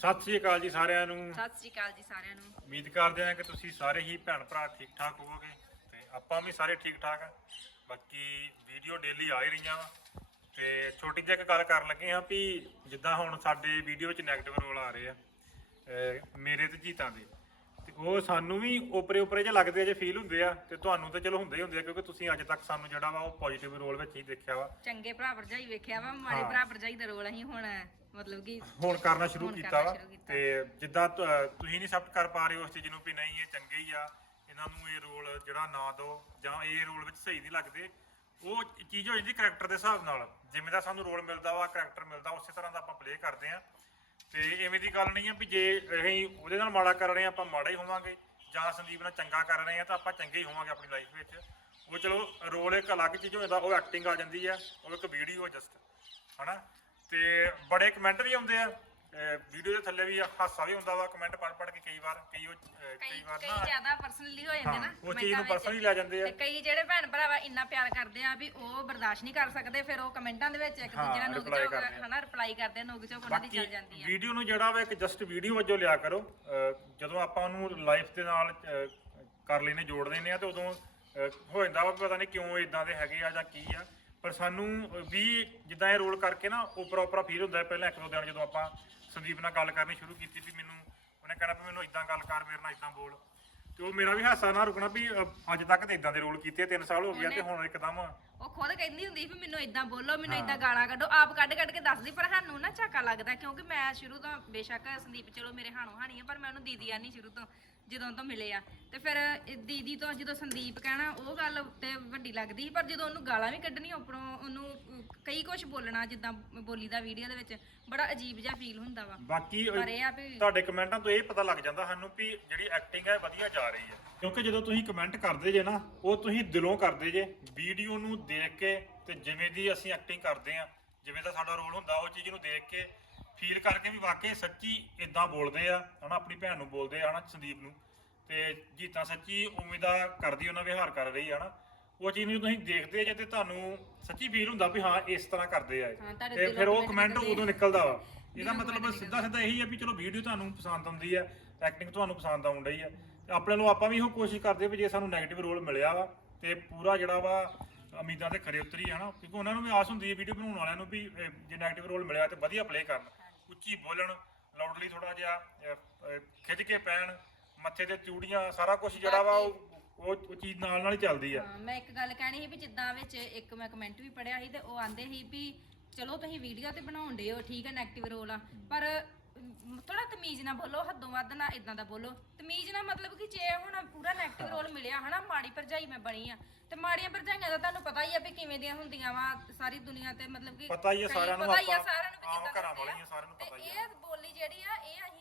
ਸਤਿ ਸ੍ਰੀ ਅਕਾਲ ਜੀ ਸਾਰਿਆਂ ਨੂੰ। ਸਤਿ ਸ੍ਰੀ ਅਕਾਲ ਜੀ ਸਾਰਿਆਂ ਨੂੰ। ਉਮੀਦ ਕਰਦੇ ਹਾਂ ਕਿ ਤੁਸੀਂ ਸਾਰੇ ਹੀ ਭੈਣ ਭਰਾ ਠੀਕ ਠਾਕ ਹੋਵੋਗੇ ਤੇ ਆਪਾਂ ਵੀ ਸਾਰੇ ਠੀਕ ਠਾਕ ਆ। ਬਾਕੀ ਵੀਡੀਓ ਡੇਲੀ ਆ ਹੀ ਰਹੀਆਂ ਵਾ। ਤੇ ਛੋਟੀ ਜਿਹੀ ਇੱਕ ਗੱਲ ਕਰਨ ਲੱਗੇ ਆ ਵੀ ਜਿੱਦਾਂ ਹੁਣ ਸਾਡੇ ਵੀਡੀਓ ਵਿੱਚ 네ਗੇਟਿਵ ਰੋਲ ਆ ਰਹੇ ਆ ਮੇਰੇ ਤੇ ਜੀਤਾਂ ਦੇ। ਉਹ ਸਾਨੂੰ ਵੀ ਉਪਰੇ ਉਪਰੇ ਜਿਹਾ ਲੱਗਦੇ ਆ ਜੇ ਫੀਲ ਹੁੰਦੇ ਆ ਤੇ ਤੁਹਾਨੂੰ ਤਾਂ ਚਲੋ ਹੁੰਦੇ ਹੀ ਹੁੰਦੇ ਆ ਕਿਉਂਕਿ ਤੁਸੀਂ ਅੱਜ ਤੱਕ ਸਾਨੂੰ ਜਿਹੜਾ ਵਾ ਉਹ ਪੋਜ਼ਿਟਿਵ ਰੋਲ ਵਿੱਚ ਹੀ ਦੇਖਿਆ ਵਾ ਚੰਗੇ ਭਰਾ ਭਰਜਾਈ ਵੇਖਿਆ ਵਾ ਮਾੜੇ। ਭਰਾ ਭਰਜਾਈ ਦਾ ਰੋਲ ਅਸੀਂ ਹੁਣ ਮਤਲਬ ਕਿ ਹੁਣ ਕਰਨਾ ਸ਼ੁਰੂ ਹੁਣ ਕੀਤਾ ਕਰਨਾ ਵਾ ਸ਼ੁਰੂ ਕੀਤਾ। ਤੇ ਜਿੱਦਾਂ ਤ- ਤੁਸੀਂ ਨਹੀਂ ਐਕਸੈਪਟ ਕਰ ਪਾ ਰਹੇ ਉਸ ਚੀਜ਼ ਨੂੰ ਵੀ ਨਹੀਂ ਇਹ ਚੰਗੇ ਹੀ ਆ ਇਹਨਾਂ ਨੂੰ ਇਹ ਰੋਲ ਜਿਹੜਾ ਨਾ ਦਿਓ ਜਾਂ ਇਹ ਰੋਲ ਵਿੱਚ ਸਹੀ ਨਹੀਂ ਲੱਗਦੇ ਉਹ ਚੀਜ਼ ਹੋ ਜਾਂਦੀ ਕਰੈਕਟਰ ਦੇ ਹਿਸਾਬ ਨਾਲ ਜਿਵੇਂ ਦਾ ਸਾਨੂੰ ਰੋਲ ਮਿਲਦਾ ਵਾ ਕਰੈਕਟਰ ਮਿਲਦਾ ਉਸੇ ਤਰ੍ਹਾਂ ਦਾ ਆਪਾਂ ਪਲੇ ਕਰਦੇ ਆ ਤੇ ਐਵੇਂ ਦੀ ਗੱਲ ਨਹੀਂ ਆ ਵੀ ਜੇ ਅਸੀਂ ਉਹਦੇ ਨਾਲ ਮਾੜਾ ਕਰ ਰਹੇ ਆ, ਆਪਾਂ ਮਾੜਾ ਹੀ ਹੋਵਾਂਗੇ। ਜਾਂ ਸੰਦੀਪ ਨਾਲ ਚੰਗਾ ਕਰ ਰਹੇ ਆ, ਤਾਂ ਆਪਾਂ ਚੰਗੇ ਹੀ ਹੋਵਾਂਗੇ ਆਪਣੀ ਲਾਈਫ ਵਿੱਚ। ਉਹ ਚਲੋ ਰੋਲ ਇੱਕ ਅਲੱਗ ਚੀਜ਼ ਹੋ ਜਾਂਦਾ ਉਹ ਐਕਟਿੰਗ ਆ ਜਾਂਦੀ ਆ, ਉਹ ਇੱਕ ਵੀਡੀਓ ਜਸਟ ਹਨਾ? ਤੇ ਬੜੇ ਕਮੈਂਟ ਵੀ ਆਉਂਦੇ ਆ। ਵੀਡੀਓ ਦੇ ਥੱਲੇ ਵੀ ਹਾਸਾ ਵੀ ਹੁੰਦਾ ਵਾ ਕਮੈਂਟ ਪੜ ਪੜ ਕੇ ਕਈ ਵਾਰ ਕਈ ਉਹ ਅਹ, ਕਈ ਕਈ ਵਾਰ ਕਈ ਨਾ ਜ਼ਿਆਦਾ ਪਰਸਨਲੀ ਹੋ ਜਾਂਦੇ ਹਾਂ, ਨਾ ਉਹ ਚੀਜ਼ ਨੂੰ ਕਮੈਂਟਾਂ ਵਿੱਚ। ਲੈ ਜਾਂਦੇ ਆ। ਤੇ ਕਈ ਜਿਹੜੇ ਭੈਣ ਭਰਾਵਾ ਇੰਨਾ ਪਿਆਰ ਕਰਦੇ ਆ ਵੀ ਉਹ ਬਰਦਾਸ਼ਤ ਨਹੀਂ ਕਰ ਸਕਦੇ ਫਿਰ ਉਹ ਕਮੈਂਟਾਂ ਦੇ ਵਿੱਚ ਇੱਕ ਹਾਂ, ਦੂਜੇ ਨਾਲ ਨੁਕ reply ਝੋਕ ਕਰਦੇ ਆ। ਹਨਾ ਰਿਪਲਾਈ ਕਰਦੇ ਨੁਕ ਝੋਕ ਉਹਨਾਂ ਦੀ ਬਾਕੀ ਚੱਲ ਜਾਂਦੀ ਆ ਵੀਡੀਓ ਨੂੰ ਜਿਹੜਾ ਵਾ ਇੱਕ ਜਸਟ ਵੀਡੀਓ ਵਜੋਂ ਲਿਆ ਕਰੋ ਅਹ, ਜਦੋਂ ਆਪਾਂ ਉਹਨੂੰ ਲਾਈਫ ਦੇ ਨਾਲ ਅਹ, ਕਰ ਲੈਨੇ ਜੋੜ ਲੈਨੇ ਆ ਤੇ ਉਦੋਂ ਅਹ, ਹੋ ਜਾਂਦਾ ਵਾ ਵੀ ਪਤਾ ਨਹੀਂ ਕਿਉਂ ਇਦਾਂ ਦੇ ਹੈਗੇ ਆ ਜਾਂ ਕੀ ਆ ਪਰ ਸਾਨੂੰ ਵੀ ਜਿੱਦਾਂ ਇਹ ਰੋਲ ਕਰਕੇ ਨਾ ਉਪਰਾ ਉਪਰਾ ਫੀਲ ਹੁੰਦਾ ਹੈ। ਪਹਿਲਾਂ ਇੱਕ ਦੋ ਦਿਨ ਜਦੋਂ ਆਪਾਂ ਸੰਦੀਪ ਨਾਲ ਗੱਲ ਕਰਨੀ ਸ਼ੁਰੂ ਕੀਤੀ ਵੀ ਮੈਨੂੰ ਉਹਨੇ ਕਹਿਣਾ ਵੀ ਮੈਨੂੰ ਇਦਾਂ ਗੱਲ ਕਰ ਮੇਰੇ ਨਾਲ ਇਦਾਂ ਬੋਲ। ਤੇ ਉਹ ਮੇਰਾ ਵੀ ਹਾਸਾ ਨਾ ਰੁਕਣਾ ਵੀ ਅਹ, ਅੱਜ ਤੱਕ ਤੇ ਇਦਾਂ ਦੇ ਰੋਲ ਕੀਤੇ 3 ਸਾਲ ਹੋ ਗਿਆ ਤੇ ਹੁਣ ਇੱਕਦਮ ਉਹ ਖੁਦ ਕਹਿੰਦੀ ਹੁੰਦੀ ਸੀ ਵੀ ਮੈਨੂੰ ਇਦਾਂ ਬੋਲੋ ਮੈਨੂੰ ਇਦਾਂ ਗਾਲਾਂ ਕੱਢੋ। ਆਪ ਕੱਢ ਕੱਢ ਕੇ ਦੱਸਦੀ ਪਰ ਸਾਨੂੰ ਨਾ ਝਾਕਾ ਲੱਗਦਾ ਕਿਉਂਕਿ ਮੈਂ ਸ਼ੁਰੂ ਤੋਂ ਬੇਸ਼ੱਕ ਸੰਦੀਪ ਚਲੋ ਮੇਰੇ ਹਾਣੋ ਹਾਣੀ ਆ ਪਰ ਮੈਂ ਉਹਨੂੰ ਦੀਦੀ ਆ ਨਹੀਂ ਸ਼ੁਰੂ ਤੋਂ ਜਦੋਂ ਤੋਂ ਮਿਲੇ ਆ। ਤੇ ਫਿਰ ਇਹ ਦੀਦੀ ਤੋਂ ਜਦੋਂ ਸੰਦੀਪ ਕਹਿਣਾ ਉਹ ਗੱਲ ਤੇ ਵੱਡੀ ਲੱਗਦੀ ਸੀ ਪਰ ਜਦੋਂ ਉਹਨੂੰ ਗਾਲਾਂ ਵੀ ਕੱਢਣੀਆਂ ਉੱਪਰੋਂ ਉਹਨੂੰ ਕਈ ਕੁਝ ਬੋਲਣਾ ਜਿੱਦਾਂ ਬੋਲੀ ਦਾ ਵੀਡੀਓ ਦੇ ਵਿੱਚ ਬੜਾ ਅਜੀਬ ਜਿਹਾ ਫੀਲ ਹੁੰਦਾ ਵਾ। ਬਾਕੀ ਪਰ ਇਹ ਆ ਵੀ ਤੁਹਾਡੇ ਕਮੈਂਟਾਂ ਤੋਂ ਇਹ ਪਤਾ ਲੱਗ ਜਾਂਦਾ ਸਾਨੂੰ ਵੀ ਜਿਹੜੀ ਐਕਟਿੰਗ ਹੈ ਵਧੀਆ ਜਾ ਰਹੀ ਹੈ। ਕਿਉਂਕਿ ਜਦੋਂ ਤੁਸੀਂ ਕਮੈਂਟ ਕਰਦੇ ਜੇ ਨਾ ਉਹ ਤੁਸੀਂ ਦਿਲੋਂ ਕਰਦੇ ਜੇ। ਵੀਡੀਓ ਨੂੰ ਦੇਖ ਕੇ ਤੇ ਜਿਵੇਂ ਦੀ ਅਸੀਂ ਐਕਟਿੰਗ ਕਰਦੇ ਆ ਜਿਵੇਂ ਦਾ ਸਾਡਾ ਰੋਲ ਹੁੰਦਾ ਉਹ ਚੀਜ਼ ਨੂੰ ਦੇਖ ਕੇ ਫੀਲ ਕਰਕੇ ਵੀ ਵਾਕਈ ਸੱਚੀ ਇਦਾਂ ਬੋਲਦੇ ਆ। ਹਨਾ ਆਪਣੀ ਭੈਣ ਨੂੰ ਬੋਲਦੇ ਆ ਹਨਾ ਸੰਦੀਪ ਨੂੰ। ਤੇ ਜੀਤਾ ਸੱਚੀ ਉਵੇਂ ਦਾ ਕਰਦੀ ਉਹਨਾਂ ਵਿਵਹਾਰ ਕਰ ਰਹੀ ਆ ਹਨਾ। ਉਹ ਚੀਜ਼ ਨੂੰ ਤੁਸੀਂ ਦੇਖਦੇ ਜੇ ਤੇ ਤੁਹਾਨੂੰ ਸੱਚੀ ਫੀਲ ਹੁੰਦਾ ਵੀ ਹਾਂ ਇਸ ਤਰ੍ਹਾਂ ਕਰਦੇ ਆ ਇਹ। ਹਾਂ, ਤੁਹਾਡੇ ਤੇ ਦਿਲੋਂ ਫਿਰ ਉਹ ਕਮੈਂਟ। ਉਦੋਂ ਨਿਕਲਦਾ ਵਾ। ਇਹਦਾ ਮਤਲਬ ਸਿੱਧਾ ਸਿੱਧਾ ਇਹੀ ਆ ਵੀ ਚਲੋ ਵੀਡੀਓ ਤੁਹਾਨੂੰ ਪਸੰਦ ਆਉਂਦੀ ਆ ਐਕਟਿੰਗ ਤੁਹਾਨੂੰ ਪਸੰਦ ਆਉਣ ਡਈ ਆ। ਤੇ ਆਪਣੇ ਨੂੰ ਆਪਾਂ ਵੀ ਇਹੋ ਕੋਸ਼ਿਸ਼ ਕਰਦੇ ਵੀ ਜੇ ਸਾਨੂੰ 네ਗੇਟਿਵ ਰੋਲ ਮਿਲਿਆ ਵਾ ਤੇ ਪੂਰਾ ਜਿਹੜਾ ਵਾ ਉਮੀਦਾਂ ਤੇ ਖਰੇ ਉਤਰੀ ਹਨਾ ਕਿਉਂਕਿ ਉਹਨਾਂ ਨੂੰ ਵੀ ਆਸ ਹੁੰਦੀ ਹੈ ਵੀਡੀਓ ਬਣਾਉਣ ਵਾਲਿਆਂ ਨੂੰ ਵੀ ਜੇ 네ਗੇਟਿਵ ਰੋਲ ਮਿਲਿਆ ਤੇ ਵਧੀਆ ਪਲੇ ਕਰਨ। ਉੱਚੀ ਬੋਲਣ ਲਾਊਡਲੀ ਥੋੜਾ ਜਿਹਾ ਅਹ, ਅਹ, ਖਿੱਚ ਕੇ ਪੈਣ ਮੱਥੇ ਤੇ ਚੂੜੀਆਂ ਸਾਰਾ ਕੁਝ ਜਿਹੜਾ ਵਾ ਉਹ ਉਹ ਉਹ ਚੀਜ਼ ਨਾਲ ਨਾਲ ਹੀ ਚੱਲਦੀ ਆ। ਹਾਂ ਮੈਂ ਇੱਕ ਗੱਲ ਕਹਿਣੀ ਸੀ ਵੀ ਜਿੱਦਾਂ ਵਿੱਚ ਇੱਕ ਮੈਂ ਕਮੈਂਟ ਵੀ ਪੜਿਆ ਸੀ ਤੇ ਉਹ ਆਂਦੇ ਸੀ ਵੀ ਚਲੋ ਤੁਸੀਂ ਵੀਡੀਓ ਤੇ ਬਣਾਉਣ ਦੇ ਹੋ ਠੀਕ ਹੈ ਨੈਗੇਟਿਵ ਰੋਲ ਆ ਪਰ ਥੋੜਾ ਤਮੀਜ਼ ਨਾਲ ਬੋਲੋ ਹੱਦੋਂ ਵੱਧ ਨਾ ਇਦਾਂ ਦਾ ਬੋਲੋ। ਤਮੀਜ਼ ਨਾਲ ਮਤਲਬ ਕਿ ਜੇ ਹੁਣ ਪੂਰਾ ਨੈਗੇਟਿਵ ਰੋਲ ਮਿਲਿਆ ਹਨਾ ਮਾੜੀ ਭਰਜਾਈ ਮੈਂ ਬਣੀ ਆ ਤੇ ਮਾੜੀਆਂ ਭਰਜਾਈਆਂ ਦਾ ਤੁਹਾਨੂੰ ਪਤਾ ਹੀ ਆ ਵੀ ਕਿਵੇਂ ਦੀਆਂ ਹੁੰਦੀਆਂ ਵਾ ਸਾਰੀ ਦੁਨੀਆ ਤੇ ਮਤਲਬ ਕਿ ਪਤਾ ਹੀ ਆ ਸਾਰਿਆਂ ਨੂੰ ਆਪਾਂ ਆਮ ਘਰਾਂ। ਵਾਲੀਆਂ ਸਾਰਿਆਂ ਨੂੰ ਪਤਾ ਹੀ ਆ। ਇਹ ਬੋਲੀ ਜਿਹੜੀ ਆ ਇਹ ਅਸੀਂ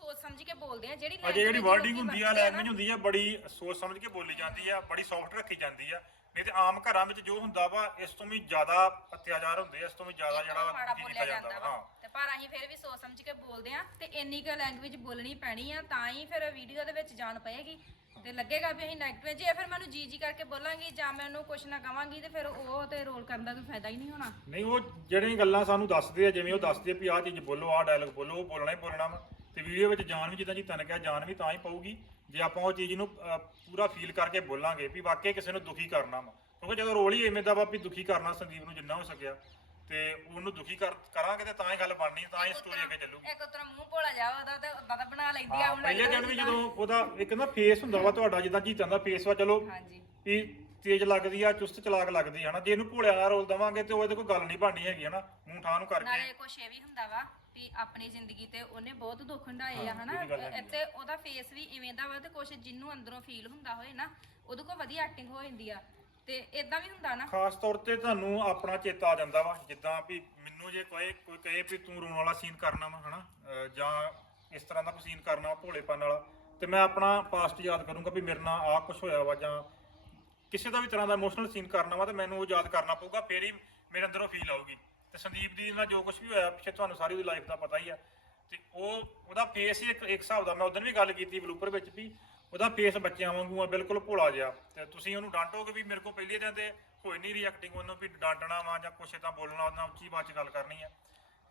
ਸੋਚ ਸਮਝ ਕੇ ਬੋਲਦੇ ਆ ਜਿਹੜੀ ਅਜੇ ਜਿਹੜੀ ਵਰਡਿੰਗ ਹੁੰਦੀ ਆ ਲੈਂਗੁਏਜ ਹੁੰਦੀ ਆ ਬੜੀ ਸੋਚ ਸਮਝ ਕੇ ਬੋਲੀ ਜਾਂਦੀ ਆ ਬੜੀ ਸੌਫਟ ਰੱਖੀ ਜਾਂਦੀ ਆ। ਨਹੀਂ ਤੇ ਆਮ ਘਰਾਂ ਵਿੱਚ ਜੋ ਹੁੰਦਾ ਵਾ ਇਸ ਤੋਂ ਵੀ ਜ਼ਿਆਦਾ ਅਤਿਆਚਾਰ ਹੁੰਦੇ ਆ ਇਸ ਤੋਂ ਵੀ ਜ਼ਿਆਦਾ ਜਿਹੜਾ ਕੀਤਾ ਜਾਂਦਾ ਵਾ ਤੇ ਪਰ ਅਸੀਂ ਫਿਰ ਵੀ ਸੋਚ ਸਮਝ ਕੇ ਬੋਲਦੇ ਆ ਤੇ ਇੰਨੀ ਕੁ ਲੈਂਗੁਏਜ ਬੋਲਣੀ ਪੈਣੀ ਆ ਤਾਂ ਹੀ ਫਿਰ ਵੀਡੀਓ ਦੇ ਵਿੱਚ ਜਾਣ ਪਏਗੀ। ਤੇ ਲੱਗੇਗਾ ਵੀ ਅਸੀਂ ਨੈਗੇਟਿਵ ਜੇ ਫਿਰ ਮੈਨੂੰ ਜੀ ਜੀ ਕਰਕੇ ਬੋਲਾਂਗੀ ਜਾਂ ਮੈਂ ਉਹਨੂੰ ਕੁਛ ਨਾ ਕਵਾਂਗੀ ਤੇ ਫਿਰ ਉਹ ਤੇ ਰੋਲ ਕਰਨ ਦਾ ਕੋਈ ਫਾਇਦਾ ਹੀ ਨਹੀਂ ਹੋਣਾ। ਨਹੀਂ ਉਹ ਜਿਹੜੀਆਂ ਗੱਲਾਂ ਸਾਨੂੰ ਦੱਸਦੇ ਆ ਜਿਵੇਂ ਉਹ ਦੱਸਦੇ ਆ ਵੀ ਆਹ ਚੀਜ਼ ਬੋਲੋ ਆਹ ਡਾਇਲੌਗ ਬੋਲੋ ਉਹ ਬੋਲਣਾ ਹੀ ਬੋਲਣਾ ਵਾ। ਤੇ ਵੀਡੀਓ ਵਿੱਚ ਜਾਨ ਵੀ ਜਿੱਦਾਂ ਜੀ ਤਨ ਕਿਹਾ ਜਾਨ ਵੀ ਤਾਂ ਹੀ ਪਊਗੀ ਜੇ ਆਪਾਂ ਉਹ ਚੀਜ਼ ਨੂੰ ਅਹ, ਪੂਰਾ ਫੀਲ ਕਰਕੇ ਬੋਲਾਂਗੇ ਵੀ ਵਾਕਈ ਕਿਸੇ ਨੂੰ ਦੁਖੀ ਕਰਨਾ ਵਾ। ਕਿਉਂਕਿ ਜਦੋਂ ਰੋਲ ਹੀ ਐਵੇਂ ਦਾ ਵਾ ਵੀ ਦੁਖੀ ਕਰਨਾ ਸੰਦੀਪ ਨੂੰ ਜਿੰਨਾ ਹੋ ਸਕਿਆ ਤੇ ਉਹਨੂੰ ਦੁਖੀ ਕਰ ਕਰਾਂਗੇ ਤੇ ਤਾਂ ਹੀ ਗੱਲ ਬਣਨੀ ਤਾਂ ਹੀ ਸਟੋਰੀ ਅੱਗੇ ਚੱਲੂਗੀ। ਇੱਕ ਉਤਰਾ ਮੂੰਹ ਭੋਲਾ ਜਾ ਉਹਦਾ ਤੇ ਉਦਾਂ ਦਾ ਬਣਾ ਲੈਂਦੀ ਆ ਹਾਂ ਹੁਣ ਪਹਿਲੇ ਲੱਗਦਾ ਦਿਨ ਵੀ ਜਿੱਦਾਂ- ਜਦੋਂ ਉਹਦਾ ਇੱਕ ਨਾ ਫੇਸ ਹੁੰਦਾ ਵਾ ਤੁਹਾਡਾ ਜਿੱਦਾਂ ਜੀਤਾਂ ਦਾ ਫੇਸ ਵਾ ਚਲੋ ਹਾਂਜੀ। ਵੀ ਤੇਜ਼ ਲੱਗਦੀ ਆ ਚੁਸਤ ਚਲਾਕ ਲੱਗਦੀ ਆ ਹਨਾ ਜੇ ਇਹਨੂੰ ਭੋਲਿਆ ਰੋਲ ਦਵਾਂਗੇ ਤੇ ਉਹਦੇ ਕੋਈ ਗੱਲ ਨਹੀਂ ਬਣਨੀ ਹੈਗੀ ਹਨਾ ਮੂੰਹ ਠਾਹ ਨੂੰ ਕਰਕੇ ਨਾਲੇ ਕੁਛ ਇਹ ਵੀ ਹੁੰਦਾ ਵਾ ਵੀ ਆਪਣੀ ਜ਼ਿੰਦਗੀ ਤੇ ਉਹਨੇ ਬਹੁਤ ਦੁੱਖ ਹੰਢਾਏ ਆ ਹਨਾ? ਇਹ ਵੀ ਗੱਲ ਹੈਗੀ ਆ। ਤੇ ਉਹਦਾ ਫੇਸ ਵੀ ਇਵੇਂ ਦਾ ਵਾ ਤੇ ਕੁਛ ਜਿੰਨੂੰ ਅੰਦਰੋਂ ਫੀਲ ਹੁੰਦਾ ਹੋਏ ਨਾ ਉਹਦੇ ਕੋਲ ਵਧੀਆ ਐਕਟਿੰਗ ਹੋ ਜਾਂਦੀ ਆ। ਤੇ ਇਦਾਂ ਵੀ ਹੁੰਦਾ ਨਾ। ਖਾਸ ਤੌਰ ਤੇ ਤੁਹਾਨੂੰ ਆਪਣਾ ਚੇਤਾ ਆ ਜਾਂਦਾ ਵਾ ਜਿੱਦਾਂ ਵੀ ਮੈਨੂੰ ਜੇ ਕੋਈ ਕੋਈ ਕਹੇ ਵੀ ਤੂੰ ਰੋਣ ਵਾਲਾ ਸੀਨ ਕਰਨਾ ਵਾ ਹਨਾ? ਅਹ ਜਾਂ ਇਸ ਤਰ੍ਹਾਂ ਦਾ ਕੋਈ ਸੀਨ ਕਰਨਾ ਵਾ ਭੋਲੇਪਨ ਵਾਲਾ ਤੇ ਮੈਂ ਆਪਣਾ ਪਾਸਟ ਯਾਦ ਕਰੂੰਗਾ ਵੀ ਮੇਰੇ ਨਾਲ ਆਹ ਕੁਝ ਹੋਇਆ ਵਾ ਜਾਂ ਕਿਸੇ ਦਾ ਵੀ ਤਰ੍ਹਾਂ ਦਾ ਇਮੋਸ਼ਨਲ ਸੀਨ ਕਰਨਾ ਵਾ ਤੇ ਮੈਨੂੰ ਉਹ ਯਾਦ ਕਰਨਾ ਪਊਗਾ, ਫੇਰ ਹੀ ਮੇਰੇ ਅੰਦਰੋਂ ਫੀਲ ਆਊਗੀ। ਤੇ ਸੰਦੀਪ ਦੀ ਨਾਲ ਜੋ ਕੁਝ ਵੀ ਹੋਇਆ, ਪਿੱਛੇ ਤੁਹਾਨੂੰ ਸਾਰੀ ਉਹਦੀ ਲਾਈਫ ਦਾ ਪਤਾ ਹੀ ਆ। ਤੇ ਉਹ, ਉਹਦਾ ਫੇਸ ਹੀ ਇੱਕ ਇੱਕ ਹਿਸਾਬ ਦਾ, ਮੈਂ ਉਦੋਂ ਵੀ ਗੱਲ ਕੀਤੀ ਬਲੂਪਰ ਵਿੱਚ ਵੀ, ਉਹਦਾ ਫੇਸ ਬੱਚਿਆਂ ਵਾਂਗੂ ਆ, ਬਿਲਕੁਲ ਭੋਲਾ ਜਿਹਾ। ਤੇ ਤੁਸੀਂ ਉਹਨੂੰ ਡਾਂਟੋਗੇ ਵੀ ਮੇਰੇ ਕੋਲ ਪਹਿਲੇ ਦਿਨ ਤੇ ਹੋਈ ਨਹੀਂ ਰਿਐਕਟਿੰਗ ਉਹਨੂੰ ਵੀ ਡਾਂਟਣਾ ਵਾ ਜਾਂ ਕੁਛ ਤਾਂ ਬੋਲਣਾ ਉਹਨਾਂ ਉੱਚੀ ਬਾਤ ਚ ਗੱਲ ਕਰਨੀ ਆ।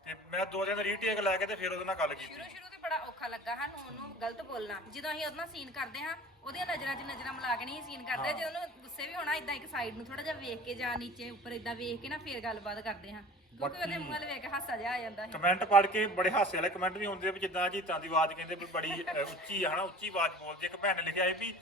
ਤੇ ਮੈਂ ਦੋ ਦਿਨ ਰੀਟੇਕ ਲੈ ਕੇ ਤੇ ਫਿਰ ਉਹਦੇ ਨਾਲ ਗੱਲ ਕੀਤੀ। ਸ਼ੁਰੂ ਸ਼ੁਰੂ ਤੇ ਬੜਾ ਔਖਾ ਲੱਗਾ ਸਾਨੂੰ ਉਹਨੂੰ ਗਲਤ ਬੋਲਣਾ। ਜਦੋਂ ਅਸੀਂ ਉਹਦੇ ਨਾਲ ਸੀਨ ਕਰਦੇ ਹਾਂ ਉਹਦੀਆਂ ਨਜ਼ਰਾਂ 'ਚ ਨਜ਼ਰਾਂ ਮਿਲਾ ਕੇ ਨਹੀਂ ਸੀਨ ਕਰਦੇ ਜਦੋਂ ਉਹਨੂੰ ਗੁੱਸੇ ਵੀ ਹੋਣਾ ਇਦਾਂ ਇੱਕ ਸਾਈਡ ਨੂੰ ਥੋੜਾ ਜਿਹਾ ਵੇਖ ਕੇ ਜਾਂ ਨੀਚੇ ਉੱਪਰ ਇਦਾਂ ਵੇਖ ਕੇ ਨਾ ਫਿਰ ਗੱਲਬਾਤ ਕਰਦੇ ਹਾਂ। ਕਿਉਂਕਿ ਉਹਦੇ ਮੂੰਹ ਵੱਲ ਵੇਖ ਕੇ ਹਾਸਾ ਜਿਹਾ ਆ ਜਾਂਦਾ ਸੀ ਕਮੈਂਟ ਪੜ੍ਹ ਕੇ ਬੜੇ ਹਾਸੇ ਵਾਲੇ ਕਮੈਂਟ ਵੀ ਹੁੰਦੇ ਆ ਵੀ ਜਿੱਦਾਂ ਜੀਤਾਂ ਦੀ ਆਵਾਜ਼ ਕਹਿੰਦੇ ਵੀ ਬੜੀ ਉੱਚੀ ਆ ਹਨਾ ਉੱਚੀ ਆਵਾਜ਼ ਬੋਲਦੀ ਆ। ਇੱਕ ਭੈਣ ਨੇ ਲਿਖਿਆ ਸੀ ਵੀ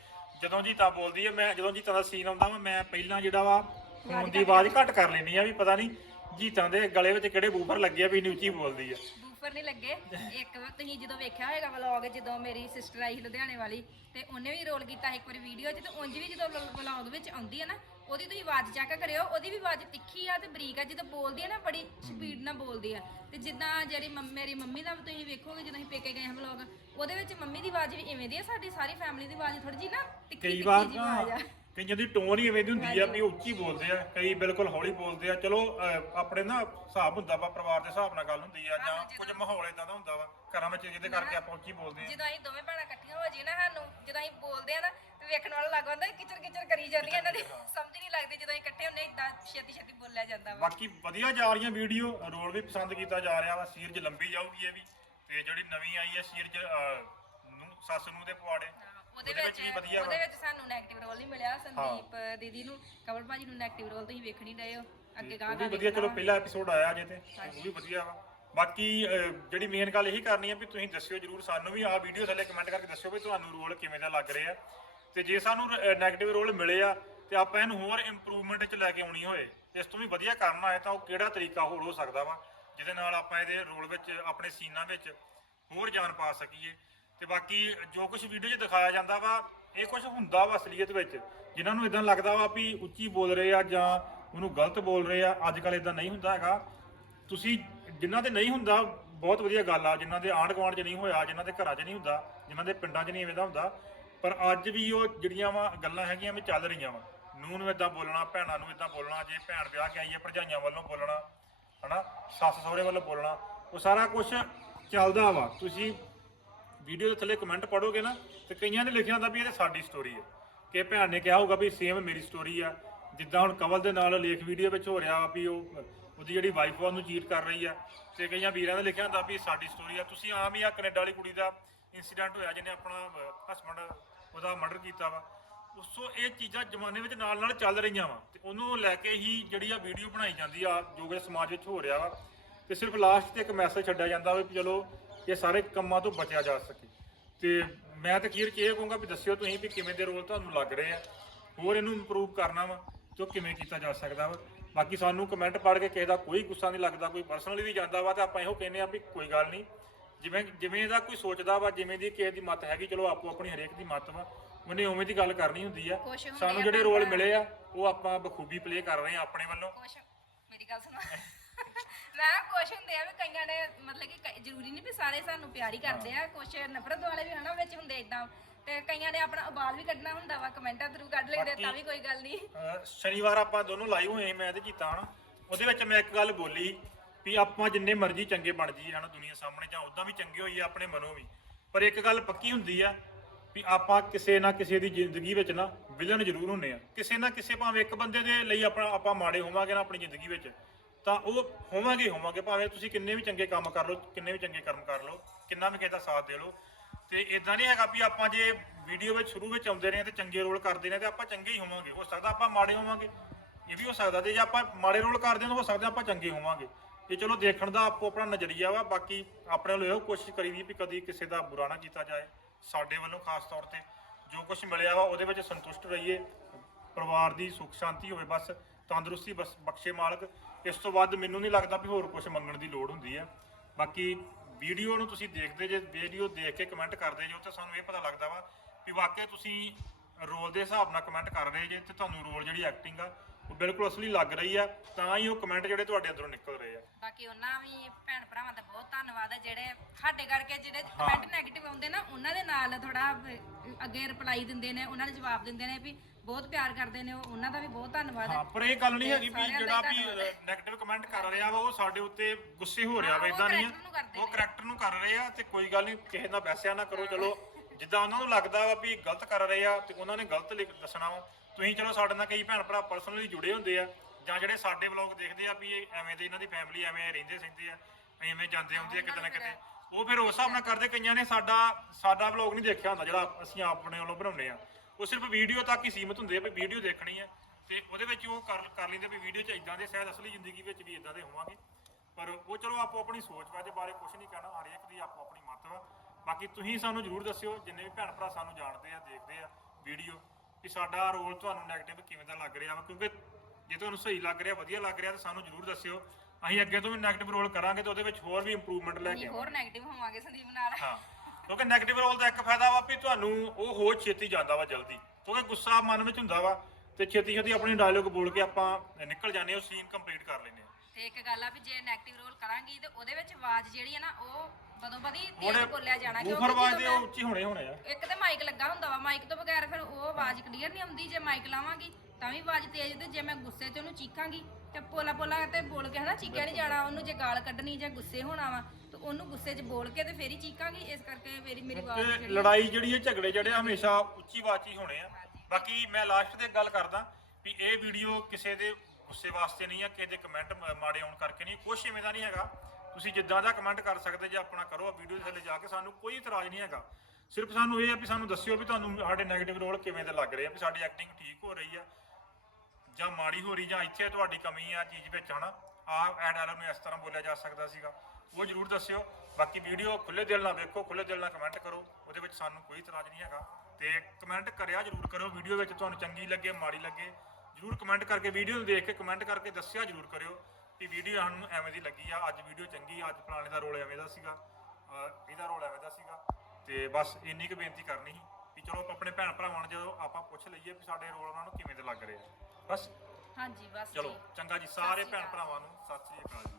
ਜਦੋਂ ਜੀਤਾਂ ਬੋਲਦੀ ਹੈ ਮੈਂ ਜਦੋਂ ਜੀਤਾਂ ਦਾ ਸੀਨ ਆਉਂਦਾ ਵਾ ਮੈਂ ਪਹਿਲਾਂ ਜਿਹੜਾ ਵਾ ਫੋਨ ਦੀ ਆਵਾਜ਼ ਘੱਟ ਕਰ ਲੈਂਦੀ ਆ ਵੀ ਪਤਾ ਨਹੀਂ ਜੀਤਾਂ ਦੇ ਗਲੇ ਵਿੱਚ ਕਿਹੜੇ ਬੂਫਰ ਲੱਗੇ ਆ ਵੀ ਇੰਨੀ ਉੱਚੀ ਬੋਲਦੀ ਆ। ਬੂਫਰ ਨਹੀਂ ਲੱਗੇ। ਇੱਕ ਵਾਰ ਤੁਸੀਂ ਜਦੋਂ ਵੇਖਿਆ ਹੋਵੇਗਾ ਵਲੌਗ ਜਦੋਂ ਮੇਰੀ ਸਿਸਟਰ ਆਈ ਸੀ ਲੁਧਿਆਣੇ ਵਾਲੀ ਤੇ ਉਹਨੇ ਵੀ ਰੋਲ ਕੀਤਾ ਇੱਕ ਵਾਰੀ ਵੀਡੀਓ 'ਚ ਤੇ ਉਂਝ ਵੀ ਜਦੋਂ ਵਲੌਗ ਵਿੱਚ ਆਉਂਦੀ ਹੈ ਨਾ ਉਹਦੀ ਤੁਸੀਂ ਆਵਾਜ਼ ਚੈੱਕ ਕਰਿਓ ਉਹਦੀ ਵੀ ਆਵਾਜ਼ ਤਿੱਖੀ ਆ ਤੇ ਬਰੀਕ ਆ ਜਦੋਂ ਬੋਲਦੀ ਹੈ ਨਾ ਬੜੀ ਸਪੀਡ ਨਾਲ ਬੋਲਦੀ ਆ। ਤੇ ਜਿੱਦਾਂ ਜਿਹੜੀ ਮੰਮ- ਮੇਰੀ ਮੰਮੀ ਦਾ ਵੀ ਤੁਸੀਂ ਵੇਖੋਗੇ ਜਦੋਂ ਅਸੀਂ ਪੇਕੇ ਗਏ ਹਾਂ ਵਲੌਗ ਉਹਦੇ ਵਿੱਚ ਮੰਮੀ ਦੀ ਆਵਾਜ਼ ਵੀ ਇਵੇਂ ਦੀ ਆ ਸਾਡੀ ਸਾਰੀ ਫੈਮਿਲੀ ਦੀ ਆਵਾਜ਼ ਥੋੜੀ ਜੀ ਨਾ ਤਿੱਖੀ ਕਈ ਤਿੱਖੀ ਵਾਰ ਜਿਹੀ ਆਵਾਜ਼ ਆ। ਕਈਆਂ ਦੀ ਟੋਨ ਹੀ ਐਵੇਂ ਦੀ ਹੁੰਦੀ ਆ ਵੀ ਉੱਚੀ ਬੋਲਦੇ ਆ ਕਈ ਬਿਲਕੁਲ ਹੌਲੀ ਬੋਲਦੇ ਆ। ਚਲੋ ਅਹ, ਆਪਣੇ ਨਾ ਹਿਸਾਬ ਹੁੰਦਾ ਵਾ ਪਰਿਵਾਰ ਦੇ ਹਿਸਾਬ ਨਾਲ ਗੱਲ ਹੁੰਦੀ ਆ ਜਾਂ ਕੁਝ ਮਾਹੌਲ ਇਦਾਂ ਦਾ ਹੁੰਦਾ ਵਾ ਘਰਾਂ ਵਿੱਚ ਜਿਹਦੇ ਕਰਕੇ ਆਪਾਂ ਉੱਚੀ ਬੋਲਦੇ ਆ। ਜਦੋਂ ਅਸੀਂ ਦੋਵੇਂ ਭੈਣਾਂ ਇਕੱਠੀਆਂ ਹੋ ਜਾਈਏ ਨਾ ਸਾਨੂੰ ਜਦੋਂ ਅਸੀਂ ਬੋਲਦੇ ਆ ਨਾ ਤੇ ਵੇਖਣ ਵਾਲਾ ਲੱਗ ਹੁੰਦਾ ਕਿਚਰ ਕਿਚਰ ਕਰੀ ਜਾਂਦੀਆਂ ਇਹਨਾਂ ਦੀ ਸਮਝ ਨਹੀਂ ਲੱਗਦੀ ਜਦੋਂ ਅਸੀਂ ਇਕੱਠੇ ਹੁੰਦੇ ਇਦਾਂ ਛੇਤੀ ਛੇਤੀ ਬੋਲਿਆ ਜਾਂਦਾ ਵਾ। ਬਾਕੀ ਵਧੀਆ ਜਾ ਰਹੀਆਂ ਵੀਡੀਓ ਰੋਲ ਵੀ ਪਸੰਦ ਕੀਤਾ ਜਾ ਰਿਹਾ ਵਾ ਸੀਰਜ ਲੰਬੀ ਜਾਊਗੀ ਇਹ ਵੀ ਤੇ ਜਿਹੜੀ ਨਵੀਂ ਆਈ ਹੈ ਸੀਰਜ ਨੂੰ ਸੱਸ ਨੂੰ ਦੇ ਪਵਾੜੇ ਉਹਦੇ ਵਿੱਚ ਉਹਦੇ ਵਿੱਚ ਸਾਨੂੰ ਨੈਗੇਟਿਵ ਰੋਲ ਨਹੀਂ ਮਿਲਿਆ ਸੰਦੀਪ ਦੀਦੀ ਨੂੰ। ਕਵਰ ਭਾਜੀ ਨੂੰ ਨੈਗੇਟਿਵ ਰੋਲ ਤੁਸੀਂ ਵੇਖਣੀ ਡਏ ਹੋ। ਅੱਗੇ ਗਾਂ ਉਹ ਵਧੀਆ ਚਲੋ ਪਹਿਲਾ ਐਪੀਸੋਡ ਆਇਆ ਜੇ ਤੇ ਉਹ ਵੀ ਵਧੀਆ ਵਾ। ਬਾਕੀ ਜਿਹੜੀ ਮੇਨ ਗੱਲ ਇਹੀ ਕਰਨੀ ਹੈ ਵੀ ਤੁਸੀਂ ਦੱਸਿਓ ਜਰੂਰ ਸਾਨੂੰ ਵੀ ਆਹ ਵੀਡੀਓ ਥੱਲੇ ਕਮੈਂਟ ਕਰਕੇ ਦੱਸਿਓ ਵੀ ਤੁਹਾਨੂੰ ਰੋਲ ਕਿਵੇਂ ਦਾ ਲੱਗ ਰਿਹਾ। ਤੇ ਜੇ ਸਾਨੂੰ ਨੈਗੇਟਿਵ ਰੋਲ ਮਿਲੇ ਆ ਤੇ ਆਪਾਂ ਇਹਨੂੰ ਹੋਰ ਇੰਪਰੂਵਮੈਂਟ 'ਚ ਲੈ ਕੇ ਆਉਣੀ ਹੋਏ। ਇਸ ਤੋਂ ਵੀ ਵਧੀਆ ਕਰਨਾ ਹੈ ਤਾਂ ਉਹ ਕਿਹੜਾ ਤਰੀਕਾ ਹੋਰ ਹੋ ਸਕਦਾ ਵਾ ਜਿਹਦੇ ਨਾਲ ਆਪਾਂ ਇਹਦੇ ਰੋਲ ਵਿੱਚ ਆਪਣੇ ਸੀਨਾਂ ਵਿੱਚ ਹੋਰ ਜਾਨ ਪਾ ਸਕੀਏ। ਤੇ ਬਾਕੀ ਜੋ ਕੁਝ ਵੀਡੀਓ 'ਚ ਦਿਖਾਇਆ ਜਾਂਦਾ ਵਾ, ਇਹ ਕੁਝ ਹੁੰਦਾ ਵਾ ਅਸਲੀਅਤ ਵਿੱਚ, ਜਿਨ੍ਹਾਂ ਨੂੰ ਇਦਾਂ ਲੱਗਦਾ ਵਾ ਵੀ ਉੱਚੀ ਬੋਲ ਰਹੇ ਆ ਜਾਂ ਉਹਨੂੰ ਗਲਤ ਬੋਲ ਰਹੇ ਆ ਅੱਜ ਕੱਲ ਇਦਾਂ ਨਹੀਂ ਹੁੰਦਾ ਹੈਗਾ। ਤੁਸੀਂ ਜਿਨ੍ਹਾਂ ਦੇ ਨਹੀਂ ਹੁੰਦਾ, ਬਹੁਤ ਵਧੀਆ ਗੱਲ ਆ, ਜਿਨ੍ਹਾਂ ਦੇ ਆਂਢ ਗੁਆਂਢ 'ਚ ਨਹੀਂ ਹੋਇਆ, ਜਿਨ੍ਹਾਂ ਦੇ ਘਰਾਂ 'ਚ ਨਹੀਂ ਹੁੰਦਾ, ਜਿਨ੍ਹਾਂ ਦੇ ਪਿੰਡਾਂ 'ਚ ਨਹੀਂ ਐਵੇਂ ਦਾ ਹੁੰਦਾ, ਪਰ ਅੱਜ ਵੀ ਉਹ ਜਿਹੜੀਆਂ ਵਾ ਗੱਲਾਂ ਹੈਗੀਆਂ ਵੀ ਚੱਲ ਰਹੀਆਂ ਵਾ। ਨੂੰਹ ਨੂੰ ਇਦਾਂ ਬੋਲਣਾ, ਭੈਣਾਂ ਨੂੰ ਇਦਾਂ ਬੋਲਣਾ, ਜੇ ਭੈਣ ਵਿਆਹ ਕੇ ਆਈ ਹੈ ਭਰਜਾਈਆਂ ਵੱਲੋਂ ਬੋਲਣਾ, ਹਨਾ ਸੱਸ ਸਹੁਰੇ ਵੱਲੋਂ ਬੋਲਣਾ, ਉਹ ਸਾਰਾ ਕੁਝ ਚੱਲਦਾ ਵਾ। ਤੁਸੀਂ ਵੀਡੀਓ ਦੇ ਥੱਲੇ ਕਮੈਂਟ ਪੜੋਗੇ ਨਾ, ਤੇ ਕਈਆਂ ਨੇ ਲਿਖਿਆ ਹੁੰਦਾ ਵੀ ਇਹ ਤਾਂ ਸਾਡੀ ਸਟੋਰੀ ਹੈ ਕਿ ਭੈਣ ਨੇ ਕਿਹਾ ਹੋਊਗਾ ਵੀ ਸੇਮ ਮੇਰੀ ਸਟੋਰੀ ਆ। ਜਿੱਦਾਂ ਹੁਣ ਕਵਲ ਦੇ ਨਾਲ ਲੇਖ ਵੀਡੀਓ ਵਿੱਚ ਹੋ ਰਿਹਾ ਵਾ ਵੀ ਉਹ, ਉਹਦੀ ਜਿਹੜੀ ਵਾਈਫ ਆ, ਉਹਨੂੰ ਚੀਟ ਕਰ ਰਹੀ ਆ। ਤੇ ਕਈਆਂ ਵੀਰਾਂ ਨੇ ਲਿਖਿਆ ਹੁੰਦਾ ਵੀ ਇਹ ਸਾਡੀ ਸਟੋਰੀ ਆ। ਤੁਸੀਂ ਆਮ ਹੀ ਆ ਕੈਨੇਡਾ ਵਾਲੀ ਕੁੜੀ ਦਾ ਇਨਸੀਡੈਂਟ ਹੋਇਆ ਜਿਹਨੇ ਆਪਣਾ ਹਸਬੰਡ ਉਹਦਾ ਮਰਡਰ ਕੀਤਾ ਵਾ। ਉਸੋ ਇਹ ਚੀਜ਼ਾਂ ਜ਼ਮਾਨੇ ਵਿੱਚ ਨਾਲ ਨਾਲ ਚੱਲ ਰਹੀਆਂ ਵਾ। ਤੇ ਉਹਨੂੰ ਲੈ ਕੇ ਹੀ ਜਿਹੜੀ ਆ ਵੀਡੀਓ ਬਣਾਈ ਜਾਂਦੀ ਆ, ਜੋ ਕਿ ਸਮਾਜ ਵਿੱਚ ਹੋ ਰਿਹਾ ਵਾ। ਤੇ ਸਿਰਫ ਲਾਸਟ ਤੇ ਇੱਕ ਮੈਸੇਜ ਛੱਡਿਆ ਜਾਂਦਾ ਵੀ ਚਲੋ ਇਹ ਸਾਰੇ ਕੰਮਾਂ ਤੋਂ ਬਚਿਆ ਜਾ ਸਕੇ। ਤੇ ਮੈਂ ਤਾਂ ਅਖੀਰ ਚ ਇਹ ਕਹੂੰਗਾ ਵੀ ਦੱਸਿਓ ਤੁਸੀਂ ਵੀ ਕਿਵੇਂ ਦੇ ਰੋਲ ਤੁਹਾਨੂੰ ਲੱਗ ਰਹੇ ਆ। ਹੋਰ ਇਹਨੂੰ ਇੰਪਰੂਵ ਕਰਨਾ ਵਾ ਤੇ ਉਹ ਕਿਵੇਂ ਕੀਤਾ ਜਾ ਸਕਦਾ ਵਾ। ਬਾਕੀ ਸਾਨੂੰ ਕਮੈਂਟ ਪੜ੍ਹ ਕੇ ਕਿਸੇ ਦਾ ਕੋਈ ਗੁੱਸਾ ਨਹੀਂ ਲੱਗਦਾ ਕੋਈ ਪਰਸਨਲੀ ਵੀ ਜਾਂਦਾ ਵਾ ਤੇ ਆਪਾਂ ਇਹੋ ਕਹਿੰਦੇ ਆ ਵੀ ਕੋਈ ਗੱਲ ਨਹੀਂ। ਜਿਵੇਂ ਜਿਵੇਂ ਦਾ ਕੋਈ ਸੋਚਦਾ ਵਾ ਜਿਵੇਂ ਦੀ ਕਿਸੇ ਦੀ ਮਤ ਹੈਗੀ ਚਲੋ ਆਪੋ ਆਪਣੀ ਹਰੇਕ ਦੀ ਮਤ ਵਾ ਉਹਨੇ ਉਵੇਂ ਦੀ ਗੱਲ ਕਰਨੀ ਹੁੰਦੀ ਆ। ਸਾਨੂੰ ਜਿਹੜੇ ਰੋਲ। ਮਿਲੇ ਆ ਉਹ ਆਪਾਂ ਬਖੂਬੀ ਪਲੇ ਕਰ ਰਹੇ ਆ ਆਪਣੇ ਵੱਲੋਂ। ਮੇਰੀ ਗੱਲ ਸੁਣੋ। ਮੈਂ ਕਿਹਾ ਕੁਛ ਹੁੰਦੇ ਆ ਵੀ ਕਈਆਂ ਨੇ ਮਤਲਬ ਕਿ ਕਈ- ਜ਼ਰੂਰੀ ਨਹੀਂ ਵੀ ਸਾਰੇ ਸਾਨੂੰ ਪਿਆਰ ਹੀ ਕਰਦੇ ਆ ਕੁਛ ਨਫ਼ਰਤ ਵਾਲੇ ਵੀ ਹਨਾ ਵਿੱਚ ਹੁੰਦੇ ਇਦਾਂ ਤੇ ਕਈਆਂ ਨੇ ਆਪਣਾ ਉਬਾਲ ਵੀ ਕੱਢਣਾ ਹੁੰਦਾ ਵਾ ਕਮੈਂਟਾਂ ਥਰੂ ਕੱਢ ਲੈਂਦੇ ਆ, ਤਾਂ ਵੀ ਕੋਈ ਗੱਲ ਨਹੀਂ। ਅਹ ਸ਼ਨੀਵਾਰ ਆਪਾਂ ਦੋਨੋਂ ਲਾਈਵ ਹੋਏ ਸੀ, ਮੈਂ ਤੇ ਜੀਤਾ ਹਨਾ। ਉਹਦੇ ਵਿੱਚ ਮੈਂ ਇੱਕ ਗੱਲ ਬੋਲੀ ਵੀ ਆਪਾਂ ਜਿੰਨੇ ਮਰਜ਼ੀ ਚੰਗੇ ਬਣ ਜਾਈਏ ਹਨਾ ਦੁਨੀਆ ਸਾਹਮਣੇ ਜਾਂ ਉਦਾਂ ਵੀ ਚੰਗੇ ਹੋਈਏ ਆਪਣੇ ਮਨੋਂ ਵੀ। ਪਰ ਇੱਕ ਗੱਲ ਪੱਕੀ ਹੁੰਦੀ ਆ ਵੀ ਆਪਾਂ ਕਿਸੇ ਨਾ ਕਿਸੇ ਦੀ ਜ਼ਿੰਦਗੀ ਵਿੱਚ ਨਾ ਵਿਲਨ ਜ਼ਰੂਰ ਹੁੰਨੇ ਆ। ਕਿਸੇ ਨਾ ਕਿਸੇ ਭਾਵੇਂ ਇੱਕ ਬੰਦੇ ਦੇ ਲਈ ਆਪਣਾ ਆਪਾਂ ਮਾੜੇ ਹੋਵਾਂਗੇ ਨਾ ਆਪਣੀ ਜ਼ਿੰਦਗੀ ਵਿੱਚ। ਤਾਂ ਉਹ ਹੋਵਾਂਗੇ ਹੀ ਹੋਵਾਂਗੇ, ਭਾਵੇਂ ਤੁਸੀਂ ਕਿੰਨੇ ਵੀ ਚੰਗੇ ਕੰਮ ਕਰ ਲਓ, ਕਿੰਨੇ ਵੀ ਚੰਗੇ ਕਰਮ ਕਰ ਲਓ, ਕਿੰਨਾ ਵੀ ਕਿਸੇ ਦਾ ਸਾਥ ਦੇ ਲਓ। ਤੇ ਇਦਾਂ ਨਹੀਂ ਹੈਗਾ ਵੀ ਆਪਾਂ ਜੇ ਵੀਡੀਓ ਵਿੱਚ ਸ਼ੁਰੂ ਵਿੱਚ ਆਉਂਦੇ ਰਹੇ ਤੇ ਚੰਗੇ ਰੋਲ ਕਰਦੇ ਨੇ ਤੇ ਆਪਾਂ ਚੰਗੇ ਹੀ ਹੋਵਾਂਗੇ। ਹੋ ਸਕਦਾ ਆਪਾਂ ਮਾੜੇ ਹੋਵਾਂਗੇ, ਇਹ ਵੀ ਹੋ ਸਕਦਾ। ਤੇ ਜੇ ਆਪਾਂ ਮਾੜੇ ਰੋਲ ਕਰਦੇ ਹਾਂ ਤਾਂ ਹੋ ਸਕਦਾ ਆਪਾਂ ਚੰਗੇ ਹੋਵਾਂਗੇ। ਇਹ ਚਲੋ ਦੇਖਣ ਦਾ ਆਪੋ ਆਪਣਾ ਨਜ਼ਰੀਆ ਵਾ, ਬਾਕੀ ਆਪਣੇ ਵੱਲੋਂ ਇਹੋ ਕੋਸ਼ਿਸ਼ ਕਰੀ ਦੀ ਵੀ ਕਦੀ ਕਿਸੇ ਦਾ ਬੁਰਾ ਨਾ ਕੀਤਾ ਜਾਏ, ਸਾਡੇ ਵੱਲੋਂ ਖਾਸ ਤੌਰ ਤੇ ਜੋ ਕੁਝ ਮਿਲਿਆ ਵਾ ਉਹਦੇ ਵਿੱਚ ਸੰਤੁਸ਼ਟ ਰਹੀਏ, ਪਰਿਵਾਰ ਦੀ ਸੁੱਖ ਸ਼ਾਂਤੀ ਹੋਵੇ ਬਸ, ਤੰਦਰੁਸਤੀ ਬਸ ਬਖਸ਼ੇ ਮਾਲਕ। ਇਸ ਤੋਂ ਵੱਧ ਮੈਨੂੰ ਨਹੀਂ ਲੱਗਦਾ ਵੀ ਹੋਰ ਕੁਝ ਮੰਗਣ ਦੀ ਲੋੜ ਹੁੰਦੀ ਆ। ਬਾਕੀ ਵੀਡੀਓ ਨੂੰ ਤੁਸੀਂ ਦੇਖਦੇ ਜੇ ਵੀਡੀਓ ਦੇਖ ਕੇ ਕਮੈਂਟ ਕਰਦੇ ਜੇ ਤਾਂ ਸਾਨੂੰ ਇਹ ਪਤਾ ਲੱਗਦਾ ਵਾ ਵੀ ਵਾਕਿਆ ਤੁਸੀਂ ਰੋਲ ਦੇ ਹਿਸਾਬ ਨਾਲ ਕਮੈਂਟ ਕਰ ਰਹੇ ਜੇ ਤੇ ਤੁਹਾਨੂੰ ਰੋਲ ਜਿਹੜੀ ਐਕਟਿੰਗ ਆ ਉਹ ਬਿਲਕੁਲ ਅਸਲੀ ਲੱਗ ਰਹੀ ਆ ਤਾਂ ਹੀ ਉਹ ਕਮੈਂਟ ਜਿਹੜੇ ਤੁਹਾਡੇ ਅੰਦਰੋਂ ਨਿਕਲ ਰਹੇ ਆ। ਬਾਕੀ ਉਹਨਾਂ ਵੀ ਭੈਣ ਭਰਾਵਾਂ ਦਾ ਬਹੁਤ ਧੰਨਵਾਦ ਹੈ ਜਿਹੜੇ ਸਾਡੇ ਕਰਕੇ ਜਿਹੜੇ ਕਮੈਂਟ 네ਗੇਟਿਵ ਆਉਂਦੇ ਨਾ ਉਹਨਾਂ ਦੇ ਨਾਲ ਥੋੜਾ ਅੱਗੇ ਰਿਪਲਾਈ ਦਿੰਦੇ ਨੇ ਉਹਨਾਂ ਦੇ ਜਵਾਬ ਦਿੰਦੇ ਨੇ ਵੀ ਬਹੁਤ ਪਿਆਰ ਕਰਦੇ ਨੇ ਉਹ ਉਹਨਾਂ ਦਾ ਵੀ ਬਹੁਤ ਧੰਨਵਾਦ ਹਾਂ। ਹੈ ਪਰ ਇਹ ਗੱਲ ਨਹੀਂ ਹੈਗੀ ਵੀ ਸਾਰਿਆਂ ਦਾ ਜਿਹੜਾ ਵੀ ਧੰਨਵਾਦ 네ਗੇਟਿਵ ਕਮੈਂਟ ਕਰ ਰਿਹਾ ਵਾ ਉਹ ਸਾਡੇ ਉੱਤੇ ਗੁੱਸੇ ਹੋ ਰਿਹਾ ਵਾ ਹਾਂ, ਉਹ ਇਦਾਂ ਨਹੀਂ character ਨੂੰ ਕਰਦੇ ਉਹ ਕਰੈਕਟਰ ਨੂੰ ਕਰ ਰਹੇ ਆ ਤੇ ਕੋਈ ਗੱਲ ਨਹੀਂ ਕਿਸੇ ਨਾਲ ਬੈਸਿਆ ਨਾ ਕਰੋ ਚਲੋ ਜਿੱਦਾਂ ਉਹਨਾਂ ਨੂੰ ਲੱਗਦਾ ਵਾ ਵੀ ਗਲਤ ਕਰ ਰਹੇ ਆ ਤੇ ਉਹਨਾਂ ਨੇ ਗਲਤ ਲਿਖ ਦੱਸਣਾ ਵਾ। ਤੁਸੀਂ ਚਲੋ ਸਾਡੇ ਨਾਲ ਕਈ ਭੈਣ ਭਰਾ ਪਰਸਨਲੀ ਜੁੜੇ ਹੁੰਦੇ ਆ ਜਾਂ ਜਿਹੜੇ ਸਾਡੇ ਵਲੌਗ ਦੇਖਦੇ ਆ ਵੀ ਇਹ ਐਵੇਂ ਦੇ ਇਹਨਾਂ ਦੀ ਫੈਮਿਲੀ ਐਵੇਂ ਰਹਿੰਦੇ ਸਹਿੰਦੇ ਆ ਐਵੇਂ ਜਾਂਦੇ ਹੁੰਦੇ ਆ ਕਿਤੇ ਨਾ ਕਿਤੇ। ਉਹ ਫਿਰ ਉਸ ਹਿਸਾਬ ਨਾਲ ਕਰਦੇ ਕਈਆਂ ਨੇ ਸਾਡਾ ਸਾਡਾ ਵਲੌਗ ਨਹੀਂ ਦੇਖਿਆ ਹੁੰਦਾ ਜਿਹੜਾ ਅਸੀਂ ਆਪਣੇ ਵੱਲੋਂ ਬਣਾਉਂਦੇ ਆ। ਉਹ ਸਿਰਫ ਵੀਡੀਓ ਤੱਕ ਹੀ ਸੀਮਤ ਹੁੰਦੇ ਆ ਵੀ ਵੀਡੀਓ ਦੇਖਣੀ ਹੈ ਤੇ ਉਹਦੇ ਵਿੱਚ ਉਹ ਕਰ ਕਰ ਲੈਂਦੇ ਵੀ ਵੀਡੀਓ 'ਚ ਇਦਾਂ ਦੇ ਸ਼ਾਇਦ ਅਸਲੀ ਜ਼ਿੰਦਗੀ ਵਿੱਚ ਵੀ ਇਦਾਂ ਦੇ ਹੋਵਾਂਗੇ। ਪਰ ਉਹ ਚਲੋ ਆਪੋ ਆਪਣੀ ਸੋਚ ਵਾ ਵਾਦੇ ਬਾਰੇ ਕੁਝ ਨਹੀਂ ਕਹਿਣਾ ਹਰੇਕ ਦੀ ਆਪੋ ਆਪਣੀ ਮੱਤ ਵਾ। ਬਾਕੀ ਤੁਸੀਂ ਸਾਨੂੰ ਜ਼ਰੂਰ ਦੱਸਿਓ ਜਿੰਨੇ ਵੀ ਭੈਣ ਭਰਾ ਸਾਨੂੰ ਜਾਣਦੇ ਆ ਦੇਖਦੇ ਆ ਵੀਡੀਓ ਕਿ ਸਾਡਾ ਰੋਲ ਤੁਹਾਨੂੰ ਨੈਗੇਟਿਵ ਕਿਵੇਂ ਦਾ ਲੱਗ ਰਿਹਾ ਵਾ ਕਿਉਂਕਿ ਜੇ ਤੁਹਾਨੂੰ ਸਹੀ ਲੱਗ ਰਿਹਾ ਵਧੀਆ ਲੱਗ ਰਿਹਾ ਤਾਂ ਸਾਨੂੰ ਜ਼ਰੂਰ ਦੱਸਿਓ। ਅਸੀਂ ਅੱਗੇ ਤੋਂ ਵੀ ਨੈਗੇਟਿਵ ਰੋਲ ਕਰਾਂਗੇ ਤਾਂ ਉਹਦੇ ਵਿੱਚ ਹੋਰ ਵੀ ਇੰਪਰੂਵਮੈਂਟ ਲੈ ਕੇ ਆਵਾਂਗੇ ਹੋਰ 네ਗੇਟਿਵ ਹੋਵਾਂਗੇ ਸੰਦੀਪ ਨਾਲ। ਹਾਂ। ਕਿਉਂਕਿ 네ਗੇਟਿਵ ਰੋਲ ਦਾ ਇੱਕ ਫਾਇਦਾ ਵਾ ਵੀ ਤੁਹਾਨੂੰ ਉਹ ਹੋ ਛੇਤੀ ਜਾਂਦਾ ਵਾ ਜਲਦੀ। ਕਿਉਂਕਿ ਗੁੱਸਾ ਮਨ ਵਿੱਚ ਹੁੰਦਾ ਵਾ ਤੇ ਛੇਤੀ ਛੇਤੀ ਆਪਣੀ ਡਾਇਲੋਗ ਬੋਲ ਕੇ ਆਪਾਂ ਨਿਕਲ ਜਾਂਦੇ ਹਾਂ ਉਹ ਸੀਨ ਕੰਪਲੀਟ ਕਰ ਲੈਂਦੇ ਹਾਂ। ਤੇ ਇੱਕ ਗੱਲ ਆ ਵੀ ਜੇ 네ਗੇਟਿਵ ਰੋਲ ਕਰਾਂਗੀ ਤੇ ਉਹਦੇ ਵਿੱਚ ਆਵਾਜ਼ ਜਿਹੜੀ ਹੈ ਨਾ ਉਹ ਬਦੋਂ ਬਦੀ ਤੇਜ਼ ਬੋਲਿਆ ਜਾਣਾ ਬੂਫਰ ਆਵਾਜ਼ ਦੇ ਉੱਚੀ ਹੋਣੇ ਹੋਣੇ ਆ। ਇੱਕ ਤੇ ਮਾਈਕ ਲੱਗਾ ਹੁੰਦਾ ਵਾ ਮਾਈਕ ਤੋਂ ਬਗੈਰ ਫਿਰ ਉਹ ਆਵਾਜ਼ ਕਲੀਅਰ ਨਹੀਂ ਆਉਂਦੀ ਜੇ ਮਾਈਕ ਲਾਵਾਂਗੀ ਤਾਂ ਵੀ ਆਵਾਜ਼ ਤੇਜ਼ ਤੇ ਜੇ ਮੈਂ ਗੁੱਸੇ 'ਚ ਉਹਨੂੰ ਚੀਕਾਂਗੀ ਤੇ ਪੋਲਾ ਪੋਲਾ ਤੇ ਬੋਲ ਕੇ ਹਨਾ ਚੀਕਿਆ ਨਹੀਂ ਜਾਣਾ ਉਹਨੂੰ ਜੇ ਗਾਲ ਕੱਢਣੀ ਜਾਂ ਗੁੱਸੇ ਹੋਣਾ ਵਾ ਤੇ ਉਹਨੂੰ ਗੁੱਸੇ 'ਚ ਬੋਲ ਕੇ ਤੇ ਫੇਰ ਹੀ ਚੀਕਾਂਗੀ ਇਸ ਕਰਕੇ ਮੇਰੀ ਮੇਰੀ ਆਵਾਜ਼ ਤੇ ਜਿਹੜੀ ਲੜਾਈ ਜਿਹੜੀ ਹੈ ਝਗੜੇ ਜਿਹੜੇ ਆ, ਹਮੇਸ਼ਾ ਉੱਚੀ ਆਵਾਜ਼ 'ਚ ਹੀ ਹੋਣੇ ਆ। ਬਾਕੀ ਮੈਂ ਲਾਸਟ ਤੇ ਗੱਲ ਕਰਦਾ ਵੀ ਇਹ ਵੀਡੀਓ ਕਿਸੇ ਦੇ ਗੁੱਸੇ ਵਾਸਤੇ ਨਹੀਂ ਆ ਕਿਸੇ ਦੇ ਕਮੈਂਟ ਮਾੜੇ ਆਉਣ ਕਰਕੇ ਨਹੀਂ ਕੁਛ ਇਵੇਂ ਦਾ ਨਹੀਂ ਹੈਗਾ। ਤੁਸੀਂ ਜਿੱਦਾਂ ਦਾ ਕਮੈਂਟ ਕਰ ਸਕਦੇ ਜੇ ਆਪਣਾ ਕਰੋ ਵੀਡੀਓ ਦੇ ਥੱਲੇ ਜਾ ਕੇ ਸਾਨੂੰ ਕੋਈ ਇਤਰਾਜ਼ ਨਹੀਂ ਹੈਗਾ। ਸਿਰਫ ਸਾਨੂੰ ਇਹ ਆ ਵੀ ਸਾਨੂੰ ਦੱਸਿਓ ਵੀ ਤੁਹਾਨੂੰ ਸਾਡੇ 네ਗੇਟਿਵ ਰੋਲ ਕਿਵੇਂ ਦੇ ਲੱਗ ਰਹੇ ਆ ਵੀ ਸਾਡੀ ਐਕਟਿੰਗ ਠੀਕ ਹੋ ਰਹੀ ਆ ਜਾਂ ਮਾੜੀ ਹੋ ਰਹੀ ਜਾਂ ਇੱਥੇ ਤੁਹਾਡੀ ਕਮੀ ਆ ਚੀਜ਼ ਵਿੱਚ ਹਨਾ। ਆ ਐ ਡਾਇਲੌਗ ਨੂੰ ਇਸ ਤਰ੍ਹਾਂ ਬੋਲਿਆ ਜਾ ਸਕਦਾ ਸੀਗਾ। ਉਹ ਜਰੂਰ ਦੱਸਿਓ। ਬਾਕੀ ਵੀਡੀਓ ਖੁੱਲੇ ਦਿਲ ਨਾਲ ਵੇਖੋ ਖੁੱਲੇ ਦਿਲ ਨਾਲ ਕਮੈਂਟ ਕਰੋ। ਉਹਦੇ ਵਿੱਚ ਸਾਨੂੰ ਕੋਈ ਇਤਰਾਜ਼ ਨਹੀਂ ਹੈਗਾ। ਤੇ ਕਮੈਂਟ ਕਰਿਆ ਜਰੂਰ ਕਰੋ। ਵੀਡੀਓ ਵਿੱਚ ਤੁਹਾਨੂੰ ਚੰਗੀ ਲੱਗੇ ਮਾੜੀ ਲੱਗੇ ਜਰੂਰ ਕਮੈਂਟ ਕਰਕੇ ਵੀਡੀਓ ਨੂੰ ਦੇਖ ਕੇ ਕਮੈਂਟ ਕਰਕੇ ਦੱਸਿਆ ਜਰੂਰ ਕਰਿਓ ਕਿ ਵੀਡੀਓ ਸਾਨੂੰ ਐਵੇਂ ਦੀ ਲੱਗੀ ਆ। ਅੱਜ ਵੀਡੀਓ ਚੰਗੀ ਆ ਅੱਜ ਫਲਾਣੇ ਦਾ ਰੋਲ ਐਵੇਂ ਦਾ ਸੀਗਾ। ਇਹਦਾ ਰੋਲ ਐਵੇਂ ਦਾ ਸੀਗਾ। ਤੇ ਬਸ ਇੰਨੀ ਕੁ ਬੇਨਤੀ ਕਰਨੀ ਸੀ ਵੀ ਚਲੋ ਆਪਾਂ ਆਪਣੇ ਭੈਣ ਭਰਾਵਾਂ ਨੂੰ ਜਦੋਂ ਆਪਾਂ ਪੁੱਛ ਲਈਏ ਵੀ ਸਾਡੇ ਰੋਲ ਉਹਨਾਂ ਨੂੰ ਕਿਵੇਂ ਦੇ ਲੱਗ ਰਹੇ ਆ। ਬਸ। ਹਾਂਜੀ ਬਸ ਚਲੋ ਚੰਗਾ ਜੀ। ਸਾਰੇ ਭੈਣ। ਭਰਾਵਾਂ ਨੂੰ ਸਤਿ ਸ੍ਰੀ ਅਕਾਲ ਜੀ।